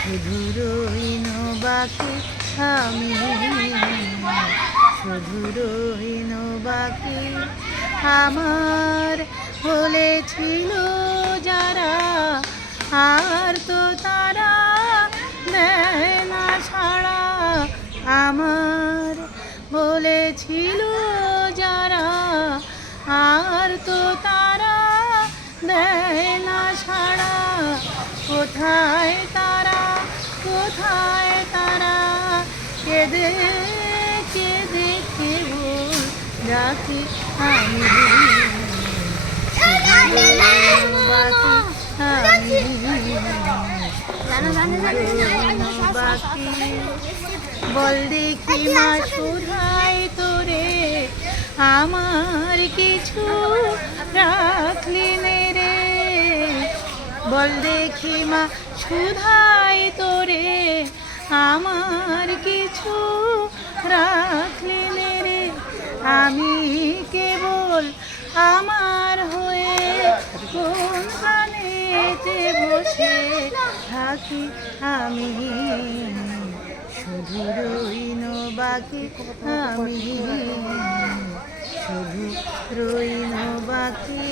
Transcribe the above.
শুধু রইন বাকি আমি, শুধু রইন বাকি আমার বলেছিল যারা, আর তো তারা দেয় না ছাড়া। আমার বলেছিল যারা, আর তো তারা দেয় না ছাড়া। কোথায় তারা, কোথায় তারা, কেঁদে কেঁদে কেবল রাখি আমি, বাকি আমি, বাকি। বল দেখি মা শুধাই তোরে, আমার কিছু রাখলি নে রে। বল দেখি মা শুধাই তোরে, আমার কিছু রাখলি নে রে। আমি কেবল আমার হয়ে কোনখানেতে বসে থাকি আমি, শুধু রইন বাকি আমি, শুধু রইন বাকি।